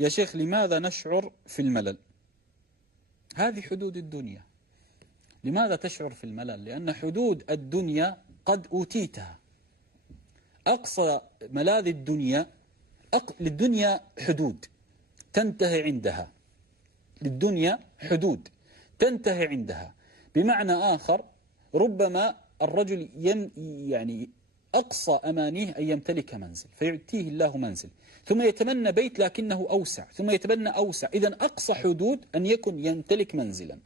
يا شيخ لماذا نشعر في الملل؟ هذه حدود الدنيا. لماذا تشعر في الملل؟ لأن حدود الدنيا قد أوتيتها. أقصى ملاذ الدنيا، للدنيا حدود تنتهي عندها، للدنيا حدود تنتهي عندها. بمعنى آخر، ربما الرجل يعني أقصى أمانيه أن يمتلك منزل فيعطيه الله منزل، ثم يتمنى بيت لكنه أوسع، ثم يتمنى أوسع. إذن أقصى حدود أن يكون يمتلك منزلا.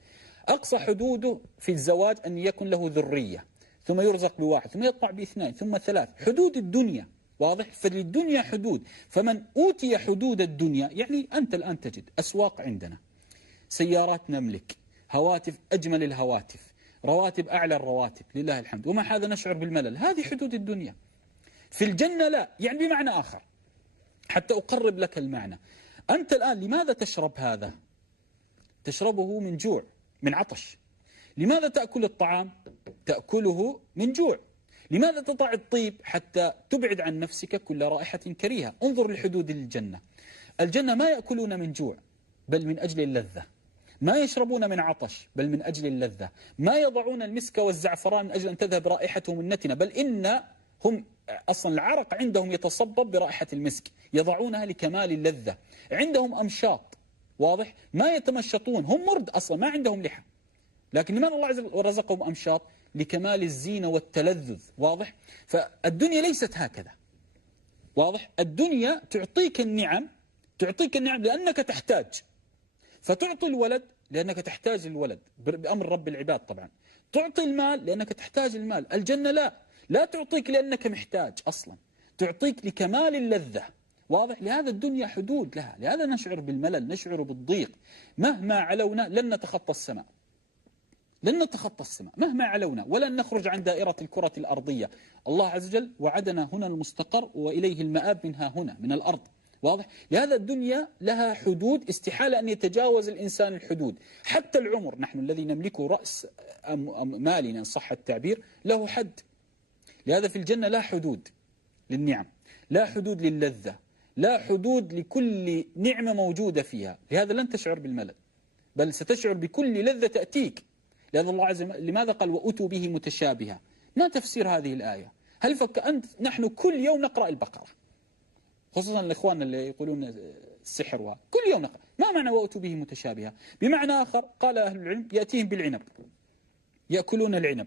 أقصى حدوده في الزواج أن يكون له ذرية، ثم يرزق بواحد، ثم يطلع باثنين، ثم ثلاث. حدود الدنيا واضح. فللدنيا حدود. فمن أوتي حدود الدنيا، يعني أنت الآن تجد أسواق عندنا، سيارات نملك، هواتف أجمل الهواتف، رواتب أعلى الرواتب لله الحمد، ومع هذا نشعر بالملل. هذه حدود الدنيا. في الجنة لا. يعني بمعنى آخر، حتى أقرب لك المعنى، أنت الآن لماذا تشرب هذا؟ تشربه من جوع، من عطش. لماذا تأكل الطعام؟ تأكله من جوع. لماذا تضع الطيب؟ حتى تبعد عن نفسك كل رائحة كريهة. انظر لحدود الجنة. الجنة ما يأكلون من جوع بل من أجل اللذة، ما يشربون من عطش بل من أجل اللذة، ما يضعون المسك والزعفران من أجل أن تذهب رائحتهم النتنة، بل إن هم أصلا العرق عندهم يتصبب برائحة المسك، يضعونها لكمال اللذة. عندهم أمشاط واضح، ما يتمشطون، هم مرد أصلا ما عندهم لحى، لكن لماذا الله عز وجل رزقهم أمشاط؟ لكمال الزينة والتلذذ. واضح. فالدنيا ليست هكذا. واضح. الدنيا تعطيك النعم، تعطيك النعم لأنك تحتاج، فتعطي الولد لأنك تحتاج الولد بأمر رب العباد طبعا، تعطي المال لأنك تحتاج المال. الجنة لا تعطيك لأنك محتاج أصلا، تعطيك لكمال اللذة. واضح. لهذا الدنيا حدود لها، لهذا نشعر بالملل، نشعر بالضيق. مهما علونا لن نتخطى السماء، لن نتخطى السماء مهما علونا، ولن نخرج عن دائرة الكرة الأرضية. الله عز وجل وعدنا هنا المستقر وإليه المآب منها هنا من الأرض. واضح. لهذا الدنيا لها حدود، استحالة أن يتجاوز الإنسان الحدود. حتى العمر، نحن الذي نملكه رأس مالنا إن صح التعبير، له حد. لهذا في الجنة لا حدود للنعم، لا حدود للذة، لا حدود لكل نعمة موجودة فيها. لهذا لن تشعر بالملل، بل ستشعر بكل لذة تأتيك. لهذا الله عز وجل لماذا قال وأتوا به متشابها؟ ما تفسير هذه الآية؟ هل نحن كل يوم نقرأ البقرة، خصوصا الإخوان اللي يقولون السحر، كل يوم نقرأ. ما معنى وأتوا به متشابها؟ بمعنى آخر قال أهل العلم يأتيهم بالعنب، يأكلون العنب.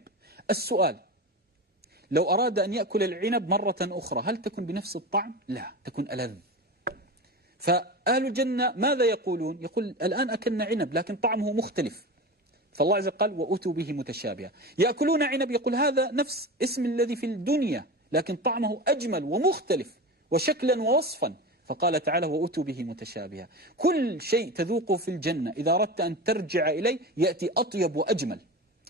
السؤال، لو أراد أن يأكل العنب مرة أخرى هل تكون بنفس الطعم؟ لا، تكون ألذ. فأهل الجنة ماذا يقولون؟ يقول الآن أكلنا عنب لكن طعمه مختلف. فالله عز وجل قال وأتوا به متشابها. يأكلون عنب، يقول هذا نفس اسم الذي في الدنيا لكن طعمه أجمل ومختلف وشكلا ووصفا. فقال تعالى وأتوا به متشابها. كل شيء تذوقه في الجنة إذا أردت أن ترجع إليه يأتي أطيب وأجمل.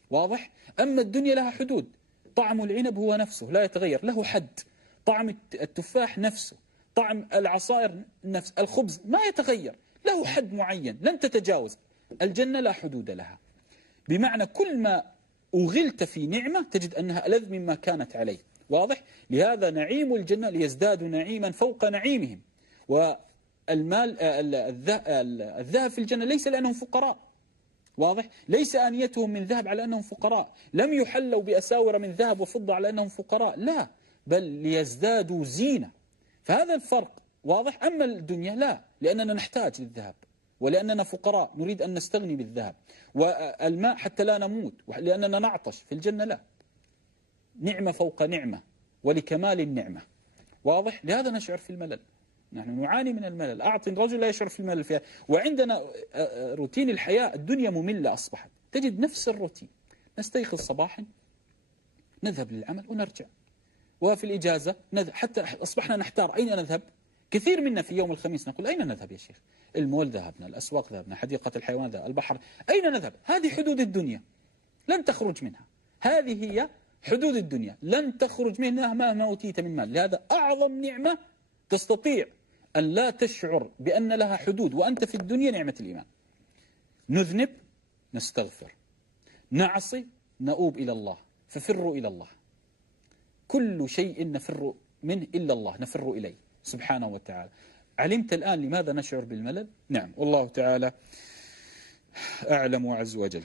واضح. أما الدنيا لها حدود، طعم العنب هو نفسه لا يتغير، له حد. طعم التفاح نفسه، طعم العصائر نفس، الخبز ما يتغير، له حد معين لن تتجاوز. الجنة لا حدود لها، بمعنى كل ما أغلت في نعمة تجد أنها ألذ مما كانت عليه. واضح. لهذا نعيم الجنة ليزدادوا نعيما فوق نعيمهم. والمال الذهب في الجنة ليس لأنهم فقراء. واضح. ليس آنيتهم من ذهب على أنهم فقراء، لم يحلوا بأساور من ذهب وفضة على أنهم فقراء، لا، بل ليزدادوا زينة. فهذا الفرق. واضح. أما الدنيا لا، لأننا نحتاج للذهب، ولأننا فقراء نريد أن نستغني بالذهب، والماء حتى لا نموت لأننا نعطش. في الجنة لا، نعمة فوق نعمة ولكمال النعمة. واضح. لهذا نشعر في الملل، نحن نعاني من الملل. أعطي الرجل لا يشعر في الملل فيها. وعندنا روتين الحياة، الدنيا مملة أصبحت، تجد نفس الروتين، نستيقظ صباحا نذهب للعمل ونرجع، وفي الإجازة نذهب، حتى أصبحنا نحتار أين نذهب. كثير منا في يوم الخميس نقول أين نذهب يا شيخ؟ المول ذهبنا، الأسواق ذهبنا، حديقة الحيوان ذهب، البحر، أين نذهب؟ هذه حدود الدنيا لن تخرج منها. هذه هي حدود الدنيا لن تخرج منها مهما أوتيت من مال. لهذا أعظم نعمة تستطيع أن لا تشعر بأن لها حدود وأنت في الدنيا نعمة الإيمان. نذنب نستغفر، نعصي نؤوب إلى الله، ففروا إلى الله. كل شيء نفر منه إلا الله نفر إليه سبحانه وتعالى. علمت الآن لماذا نشعر بالملل؟ نعم، والله تعالى أعلم وعز وجل.